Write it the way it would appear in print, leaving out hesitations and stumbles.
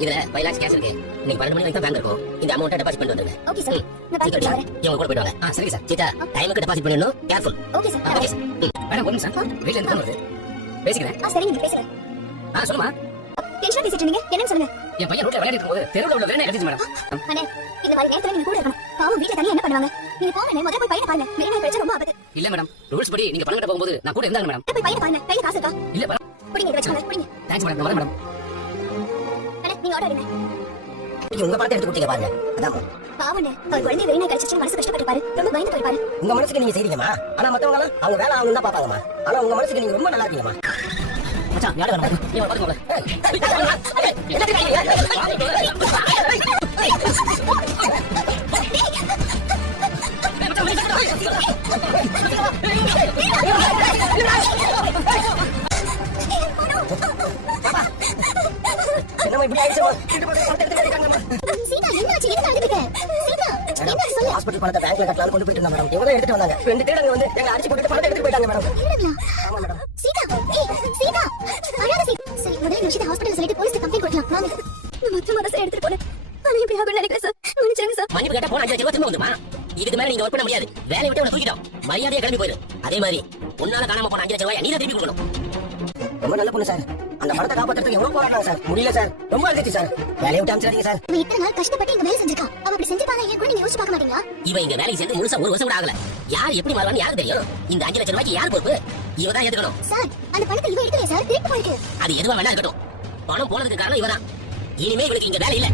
இதுல 5 lakhs cash இருக்கு. நீங்க 12 மணி வரைக்கும் பேங்க் இருக்கும். இந்த அமௌண்ட்டை டெபாசிட் பண்ணி வந்துருங்க. Okay sir. நான் பேங்க் போய் வரேன். இவங்க கூட போய்ட்டு வாங்க. சரிங்க சார். சீதா டைமுக்கு டெபாசிட் பண்ணிடணும். Careful. Okay sir. Okay sir. Madam ஒரு நிமிஷம். வீட்ல இருந்து வருது. பேசிக்கிறேன். சரிங்க நீங்க பேசுங்க. சொல்லுமா. டென்ஷனா பேசிட்டு இருந்தீங்க. என்னன்னு சொல்லுங்க. என் பையன் ரோட்ல விளையாடிட்டு இருக்கும்போது தெருவுல உள்ள வேணே அடிச்சு மேடம். அண்ணே இந்த மாதிரி நேரத்துல நீங்க கூட இருக்கணும். பாவம் வீட்ல தனியா என்ன பண்ணுவாங்க? நீங்க போங்க முதல்ல போய் பையனை பாருங்க. வேணா பிரச்சனை ரொம்ப ஆபத்து. இல்ல மேடம். ரூல்ஸ் படி நீங்க பணம் கட்ட போகும்போது நான் கூட இருந்தாங்க மேடம். போய் பையனை பாருங்க. கையில காசு இருக்கா? இல்ல மேடம். புடிங்க இத வச்சுக்கோங்க. புடிங்க. Thanks madam. வரேன் மேடம். அண்ணே நீங்க ஆர்டர் எடுங்க. உங்க பணத்தை எடுத்து கொடுத்தீங்க பாருங்க. அதான் பாவண்ணே அவர் குழந்தை வேணா கழிச்சிட்டு மனசு கஷ்டப்பட்டு பாரு. ரொம்ப பயந்து போய் உங்க மனசுக்கு நீங்க செய்றீங்கம்மா. ஆனா மத்தவங்க எல்லாம் அவங்க வேலை அவங்க தான் பாப்பாங்கம்மா. ஆனா உங்க மனசுக்கு நீங்க ரொம்ப நல்லா இருக்கீங்கம்மா. மச்சான் யார வரணும்? நீ பாத்துக்கோங்க. என்னமா இப்படி ஆயிடுச்சு? சீதா என்னாச்சு? எதுக்கு அழுதுட்ட? சீதா என்ன சொல்லு? ஹாஸ்பிடல் பணத்தை பேங்க்ல கட்டலாம்னு கொண்டு போயிட்டு இருந்தாங்க மேடம். இவங்க தான் எடுத்துட்டு வந்தாங்க. ரெண்டு தேடங்க வந்து எங்க அடிச்சு போட்டு பணத்தை எடுத்துட்டு போயிட்டாங்க மேடம். இல்லையா? ஆமா மேடம். சீதா சீதா அழாத சீதா. சரி முதல்ல நிமிஷத்தை ஹாஸ்பிடல்ல சொல்லிட்டு போலீஸ்க்கு கம்ப்ளைண்ட் கொடுக்கலாம். வாங்க. மொத்த மனசை எடுத்துட்டு போறேன். நான் இப்படி ஆகும் நினைக்கிறேன் சார். மன்னிச்சிடுங்க சார். மன்னிப்பு கேட்டா போன 5 லட்சம் ரூபாய் திரும்ப வந்துமா? இதுக்கு மேல நீங்க ஒர்க் பண்ண முடியாது. வேலையை விட்டு உன்னை தூக்கிட்டோம். மரியாதையா கிளம்பி போயிரு. அதே மாதிரி உன்னால காணாம போன 5 லட்சம் ரூபாய் நீ தான் திருப்பி கொடுக்கணும். ரொம்ப நல்ல பொண்ணு சார். அந்த பணத்தை காப்பாத்துறதுக்கு எவ்வளவு போராட்டம் சார். முடியல சார். ரொம்ப அழுதுச்சு சார். வேலையை விட்டு அனுப்பிச்சிடாதீங்க சார். அவ இத்தனை நாள் கஷ்டப்பட்டு இங்க வேலை செஞ்சிருக்கா. அவ அப்படி செஞ்சிருப்பாங்க ஏன் கூட நீங்க யோசிச்சு பார்க்க மாட்டீங்களா? இவ இங்க வேலைக்கு சேர்ந்து முழுசா 1 வருஷம் கூட ஆகல. யார் எப்படி மாறுவான்னு யாருக்கு தெரியும்? இந்த 5 லட்சம் ரூபாய்க்கு யார் பொறுப்பு? இவ தான் ஏத்துக்கணும். சார் அந்த பணத்தை இவ எடுக்கலையா சார்? திருப்பி போயிருக்கு. அது எதுவா வேணா இருக்கட்டும். பணம் போனதுக்கு காரணம் இவதான். இனிமே இவளுக்கு இங்க வேலை இல்ல.